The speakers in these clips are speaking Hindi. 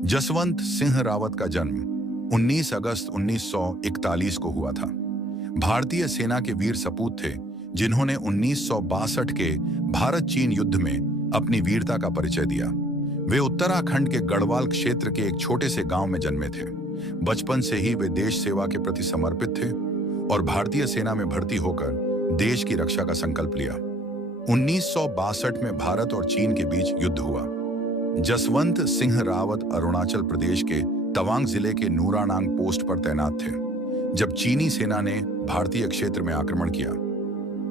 जसवंत सिंह रावत का जन्म 19 अगस्त 1941 को हुआ था। भारतीय सेना के वीर सपूत थे जिन्होंने 1962 के भारत चीन युद्ध में अपनी वीरता का परिचय दिया। वे उत्तराखंड के गढ़वाल क्षेत्र के एक छोटे से गांव में जन्मे थे। बचपन से ही वे देश सेवा के प्रति समर्पित थे और भारतीय सेना में भर्ती होकर देश की रक्षा का संकल्प लिया। 1962 में भारत और चीन के बीच युद्ध हुआ। जसवंत सिंह रावत अरुणाचल प्रदेश के तवांग जिले के नूरानांग पोस्ट पर तैनात थे। जब चीनी सेना ने भारतीय क्षेत्र में आक्रमण किया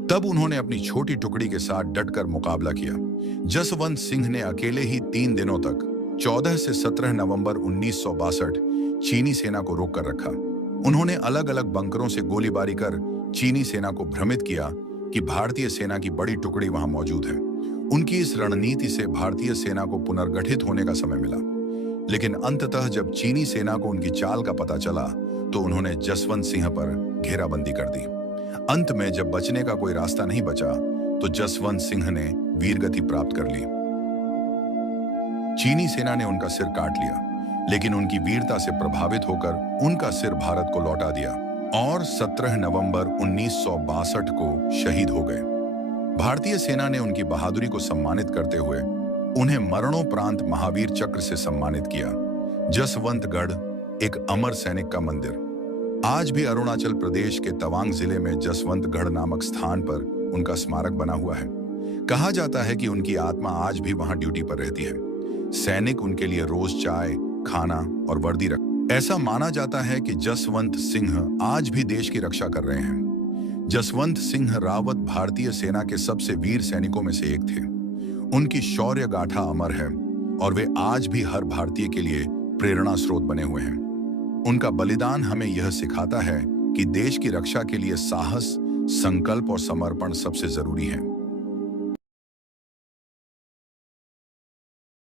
तब उन्होंने अपनी छोटी टुकड़ी के साथ डटकर मुकाबला किया। जसवंत सिंह ने अकेले ही 3 दिनों तक 14 से 17 नवंबर 1962 चीनी सेना को रोक कर रखा। उन्होंने अलग अलग बंकरों से गोलीबारी कर चीनी सेना को भ्रमित किया कि भारतीय सेना की बड़ी टुकड़ी वहां मौजूद है। उनकी इस रणनीति से भारतीय सेना को पुनर्गठित होने का समय मिला, लेकिन अंततः जब चीनी सेना को उनकी चाल का पता चला तो उन्होंने जसवंत सिंह पर घेराबंदी कर दी। अंत में जब बचने का कोई रास्ता नहीं बचा तो जसवंत सिंह ने वीरगति प्राप्त कर ली। चीनी सेना ने उनका सिर काट लिया, लेकिन उनकी वीरता से प्रभावित होकर उनका सिर भारत को लौटा दिया और 17 नवंबर 1962 को शहीद हो गए। भारतीय सेना ने उनकी बहादुरी को सम्मानित करते हुए उन्हें मरणोपरांत महावीर चक्र से सम्मानित किया। जसवंतगढ़ एक अमर सैनिक का मंदिर आज भी अरुणाचल प्रदेश के तवांग जिले में जसवंतगढ़ नामक स्थान पर उनका स्मारक बना हुआ है। कहा जाता है कि उनकी आत्मा आज भी वहां ड्यूटी पर रहती है। सैनिक उनके लिए रोज चाय, खाना और वर्दी रख। ऐसा माना जाता है कि जसवंत सिंह आज भी देश की रक्षा कर रहे हैं। जसवंत सिंह रावत भारतीय सेना के सबसे वीर सैनिकों में से एक थे। उनकी शौर्य गाथा अमर है और वे आज भी हर भारतीय के लिए प्रेरणा स्रोत बने हुए हैं। उनका बलिदान हमें यह सिखाता है कि देश की रक्षा के लिए साहस, संकल्प और समर्पण सबसे जरूरी है।